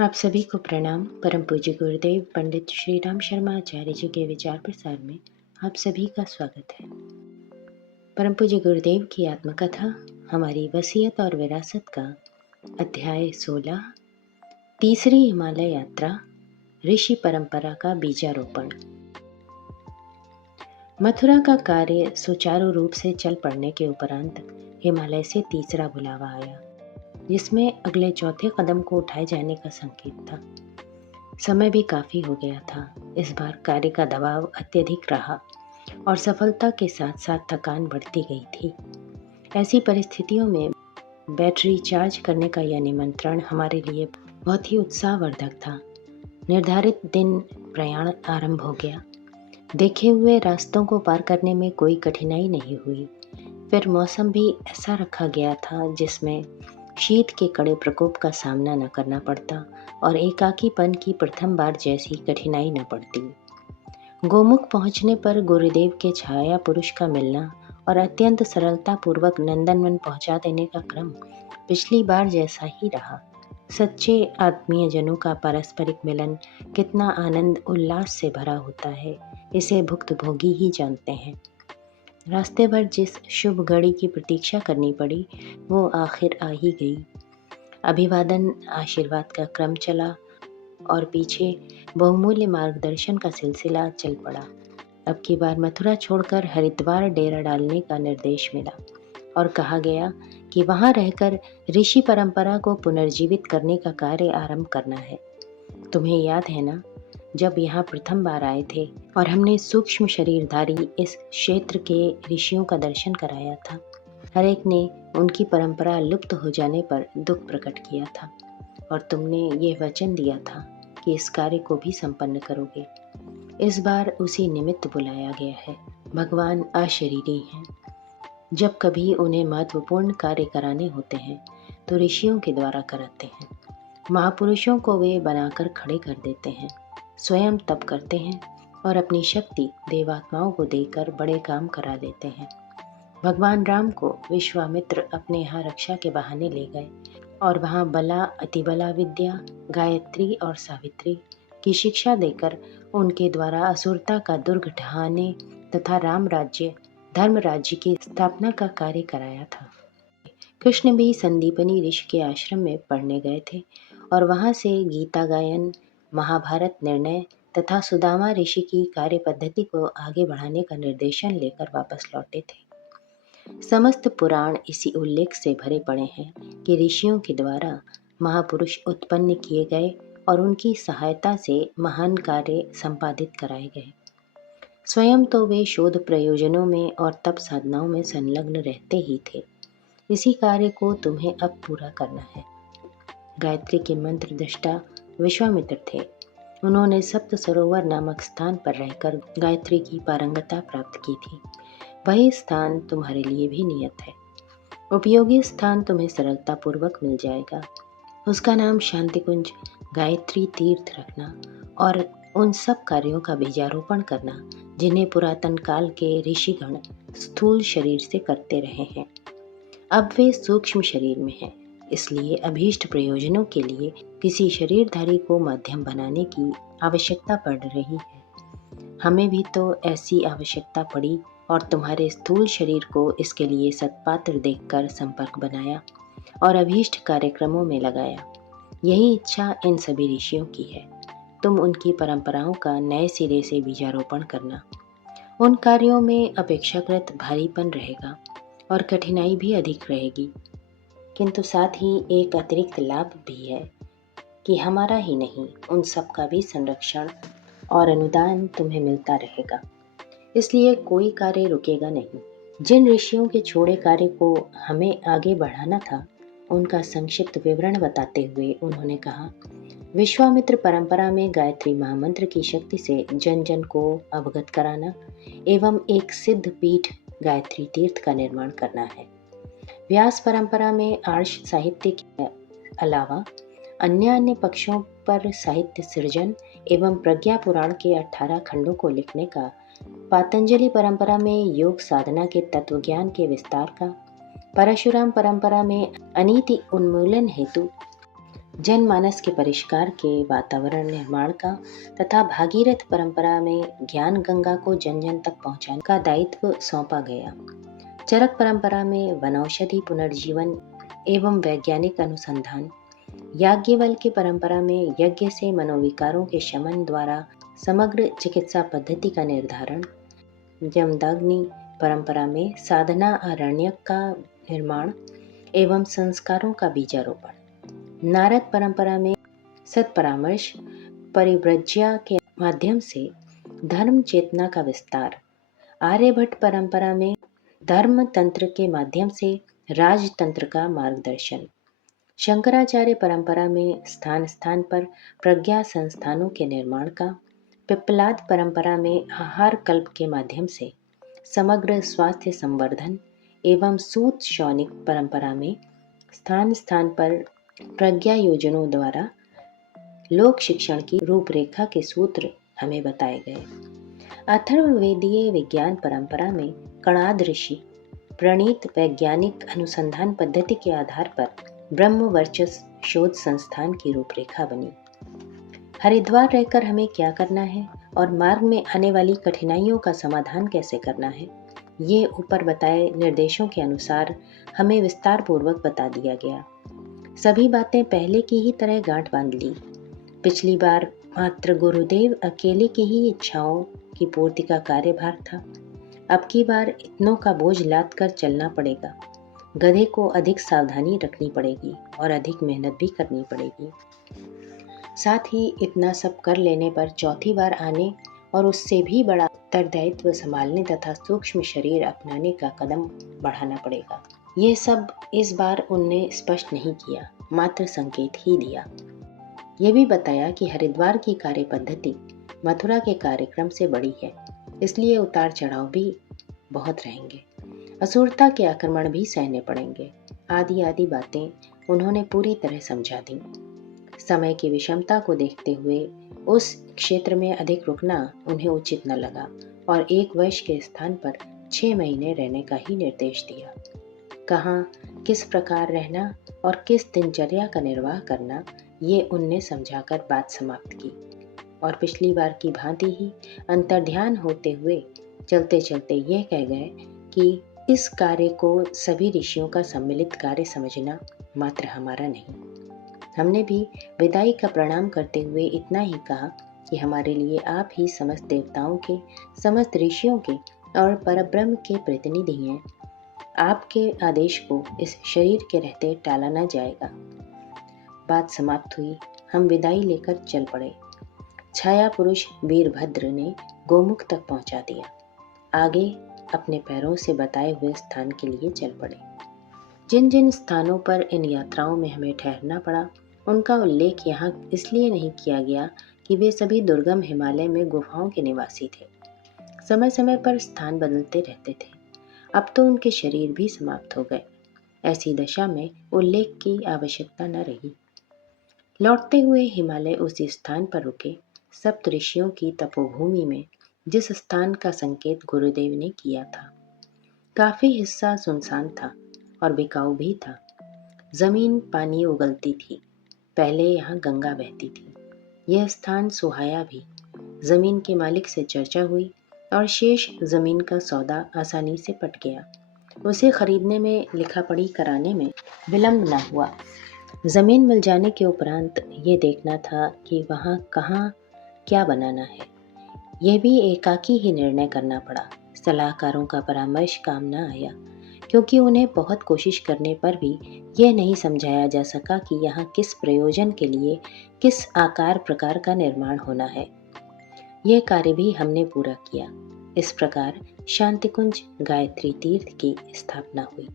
आप सभी को प्रणाम। परम पूज्य गुरुदेव पंडित श्री राम शर्मा आचार्य जी के विचार प्रसार में आप सभी का स्वागत है। परम पूज्य गुरुदेव की आत्मकथा हमारी वसीयत और विरासत का अध्याय 16, तीसरी हिमालय यात्रा, ऋषि परंपरा का बीजारोपण। मथुरा का कार्य सुचारू रूप से चल पड़ने के उपरांत हिमालय से तीसरा बुलावा आया, जिसमें अगले चौथे कदम को उठाए जाने का संकेत था। समय भी काफ़ी हो गया था। इस बार कार्य का दबाव अत्यधिक रहा और सफलता के साथ साथ थकान बढ़ती गई थी। ऐसी परिस्थितियों में बैटरी चार्ज करने का यह निमंत्रण हमारे लिए बहुत ही उत्साहवर्धक था। निर्धारित दिन प्रयाण आरंभ हो गया। देखे हुए रास्तों को पार करने में कोई कठिनाई नहीं हुई। फिर मौसम भी ऐसा रखा गया था जिसमें शीत के कड़े प्रकोप का सामना न करना पड़ता और एकाकीपन की प्रथम बार जैसी कठिनाई न पड़ती। गोमुख पहुंचने पर गुरुदेव के छाया पुरुष का मिलना और अत्यंत सरलता पूर्वक नंदनवन पहुंचा देने का क्रम पिछली बार जैसा ही रहा। सच्चे आत्मीय जनों का पारस्परिक मिलन कितना आनंद उल्लास से भरा होता है, इसे भुक्तभोगी ही जानते हैं। रास्ते भर जिस शुभ घड़ी की प्रतीक्षा करनी पड़ी वो आखिर आ ही गई। अभिवादन आशीर्वाद का क्रम चला और पीछे बहुमूल्य मार्गदर्शन का सिलसिला चल पड़ा। अब की बार मथुरा छोड़कर हरिद्वार डेरा डालने का निर्देश मिला और कहा गया कि वहां रहकर ऋषि परंपरा को पुनर्जीवित करने का कार्य आरंभ करना है। तुम्हें याद है ना, जब यहाँ प्रथम बार आए थे और हमने सूक्ष्म शरीरधारी इस क्षेत्र के ऋषियों का दर्शन कराया था, हर एक ने उनकी परंपरा लुप्त हो जाने पर दुख प्रकट किया था और तुमने ये वचन दिया था कि इस कार्य को भी संपन्न करोगे। इस बार उसी निमित्त बुलाया गया है। भगवान अशरीरी हैं। जब कभी उन्हें महत्वपूर्ण कार्य कराने होते हैं तो ऋषियों के द्वारा कराते हैं। महापुरुषों को वे बनाकर खड़े कर देते हैं, स्वयं तप करते हैं और अपनी शक्ति देवात्माओं को देकर बड़े काम करा देते हैं। भगवान राम को विश्वामित्र अपने यहाँ रक्षा के बहाने ले गए और वहाँ बला, अतिबला विद्या, गायत्री और सावित्री की शिक्षा देकर उनके द्वारा असुरता का दुर्ग ढहाने तथा राम राज्य, धर्म राज्य की स्थापना का कार्य कराया था। कृष्ण भी संदीपनी ऋषि के आश्रम में पढ़ने गए थे और वहाँ से गीता गायन, महाभारत निर्णय तथा सुदामा ऋषि की कार्य पद्धति को आगे बढ़ाने का निर्देशन लेकर वापस लौटे थे। समस्त पुराण इसी उल्लेख से भरे पड़े हैं कि ऋषियों के द्वारा महापुरुष उत्पन्न किए गए और उनकी सहायता से महान कार्य संपादित कराए गए। स्वयं तो वे शोध प्रयोजनों में और तप साधनाओं में संलग्न रहते ही थे। इसी कार्य को तुम्हें अब पूरा करना है। गायत्री के मंत्र दृष्टा विश्वामित्र थे। उन्होंने सप्त सरोवर नामक स्थान पर रहकर गायत्री की पारंगता प्राप्त की थी। वही स्थान तुम्हारे लिए भी नियत है। उपयोगी स्थान तुम्हें सरलता पूर्वक मिल जाएगा। उसका नाम शांतिकुंज गायत्री तीर्थ रखना और उन सब कार्यों का बीजारोपण करना जिन्हें पुरातन काल के ऋषिगण स्थूल शरीर से करते रहे हैं। अब वे सूक्ष्म शरीर में हैं, इसलिए अभीष्ट प्रयोजनों के लिए किसी शरीरधारी को माध्यम बनाने की आवश्यकता पड़ रही है। हमें भी तो ऐसी आवश्यकता पड़ी और तुम्हारे स्थूल शरीर को इसके लिए सत्पात्र देखकर संपर्क बनाया और अभीष्ट कार्यक्रमों में लगाया। यही इच्छा इन सभी ऋषियों की है। तुम उनकी परंपराओं का नए सिरे से बीजारोपण करना। उन कार्यों में अपेक्षाकृत भारीपन रहेगा और कठिनाई भी अधिक रहेगी, किंतु साथ ही एक अतिरिक्त लाभ भी है कि हमारा ही नहीं, उन सब का भी संरक्षण और अनुदान तुम्हें मिलता रहेगा। इसलिए कोई कार्य रुकेगा नहीं। जिन ऋषियों के छोड़े कार्य को हमें आगे बढ़ाना था, उनका संक्षिप्त विवरण बताते हुए उन्होंने कहा, विश्वामित्र परंपरा में गायत्री महामंत्र की शक्ति से जन जन को अवगत कराना एवं एक सिद्ध पीठ गायत्री तीर्थ का निर्माण करना है। व्यास परंपरा में आर्ष साहित्य के अलावा अन्य पक्षों पर साहित्य सृजन एवं प्रज्ञा पुराण के 18 खंडों को लिखने का, पातंजलि परंपरा में योग साधना के तत्व ज्ञान के विस्तार का, परशुराम परंपरा में अनीति उन्मूलन हेतु जनमानस के परिष्कार के वातावरण निर्माण का तथा भागीरथ परंपरा में ज्ञान गंगा को जन जन तक पहुंचाने का दायित्व सौंपा गया। चरक परंपरा में वनौषधि पुनर्जीवन एवं वैज्ञानिक अनुसंधान, याज्ञवल्क्य की परंपरा में यज्ञ से मनोविकारों के शमन द्वारा समग्र चिकित्सा पद्धति का निर्धारण, जमदग्नि परंपरा में साधना आरण्यक का निर्माण एवं संस्कारों का बीजारोपण, नारद परंपरा में सत्परामर्श परिव्रज्या के माध्यम से धर्म चेतना का विस्तार, आर्यभट्ट परंपरा में धर्म तंत्र के माध्यम से राजतंत्र का मार्गदर्शन, शंकराचार्य परंपरा में स्थान स्थान पर प्रज्ञा संस्थानों के निर्माण का, पिप्पलाद परंपरा में आहार कल्प के माध्यम से समग्र स्वास्थ्य संवर्धन एवं सूत शौनिक परंपरा में स्थान स्थान पर प्रज्ञा योजनों द्वारा लोक शिक्षण की रूपरेखा के सूत्र हमें बताए गए। अथर्ववेदीय विज्ञान परंपरा में कणाद ऋषि प्रणीत वैज्ञानिक अनुसंधान पद्धति के आधार पर ब्रह्म वर्चस्व शोध संस्थान की रूपरेखा बनी। हरिद्वार रहकर हमें क्या करना है और मार्ग में आने वाली कठिनाइयों का समाधान कैसे करना है, ये ऊपर बताए निर्देशों के अनुसार हमें विस्तार पूर्वक बता दिया गया। सभी बातें पहले की ही तरह गांठ बांध ली। पिछली बार मात्र गुरुदेव अकेले की ही इच्छाओं की पूर्ति का कार्यभार था। अब की बार इतनों का बोझ लाद कर चलना पड़ेगा। गधे को अधिक सावधानी रखनी पड़ेगी और अधिक मेहनत भी करनी पड़ेगी। साथ ही इतना सब कर लेने पर चौथी बार आने और उससे भी बड़ा उत्तरदायित्व संभालने तथा सूक्ष्म शरीर अपनाने का कदम बढ़ाना पड़ेगा। ये सब इस बार उनने स्पष्ट नहीं किया, मात्र संकेत ही दिया। ये भी बताया कि हरिद्वार की कार्य पद्धति मथुरा के कार्यक्रम से बड़ी है, इसलिए उतार चढ़ाव भी बहुत रहेंगे, असुरता के आक्रमण भी सहने पड़ेंगे। आदि आदि बातें उन्होंने पूरी तरह समझा दी। समय की विषमता को देखते हुए उस क्षेत्र में अधिक रुकना उन्हें उचित न लगा और 1 वर्ष के स्थान पर 6 महीने रहने का ही निर्देश दिया। कहाँ, किस प्रकार रहना और किस दिनचर्या का निर्वाह करना, ये उनने समझाकर बात समाप्त की और पिछली बार की भांति ही अंतर्ध्यान होते हुए चलते चलते ये कह गए कि इस कार्य को सभी ऋषियों का सम्मिलित कार्य समझना, मात्र हमारा नहीं। हमने भी विदाई का प्रणाम करते हुए इतना ही कहा कि हमारे लिए आप ही समस्त देवताओं के, समस्त ऋषियों के और परब्रह्म के प्रतिनिधि हैं। आपके आदेश को इस शरीर के रहते टाला न जाएगा। बात समाप्त हुई। हम विदाई लेकर चल पड़े। छाया पुरुष वीरभद्र ने गोमुख तक पहुंचा दिया। आगे अपने पैरों से बताए हुए स्थान के लिए चल पड़े। जिन जिन स्थानों पर इन यात्राओं में हमें ठहरना पड़ा, उनका उल्लेख यहाँ इसलिए नहीं किया गया कि वे सभी दुर्गम हिमालय में गुफाओं के निवासी थे। समय समय पर स्थान बदलते रहते थे। अब तो उनके शरीर भी समाप्त हो गए। ऐसी दशा में उल्लेख की आवश्यकता न रही। लौटते हुए हिमालय उसी स्थान पर रुके, सप्त ऋषियों की तपोभूमि में, जिस स्थान का संकेत गुरुदेव ने किया था। काफी हिस्सा सुनसान था और बिकाऊ भी था। जमीन पानी उगलती थी। पहले यहाँ गंगा बहती थी। यह स्थान सुहाया भी। जमीन के मालिक से चर्चा हुई और शेष जमीन का सौदा आसानी से पट गया। उसे खरीदने में, लिखा पढ़ी कराने में विलंब न हुआ। जमीन मिल जाने के उपरांत ये देखना था कि वहाँ कहाँ क्या बनाना है। यह भी एकाकी ही निर्णय करना पड़ा। सलाहकारों का परामर्श काम न आया, क्योंकि उन्हें बहुत कोशिश करने पर भी यह नहीं समझाया जा सका कि यहाँ किस प्रयोजन के लिए किस आकार प्रकार का निर्माण होना है। यह कार्य भी हमने पूरा किया। इस प्रकार शांतिकुंज गायत्री तीर्थ की स्थापना हुई।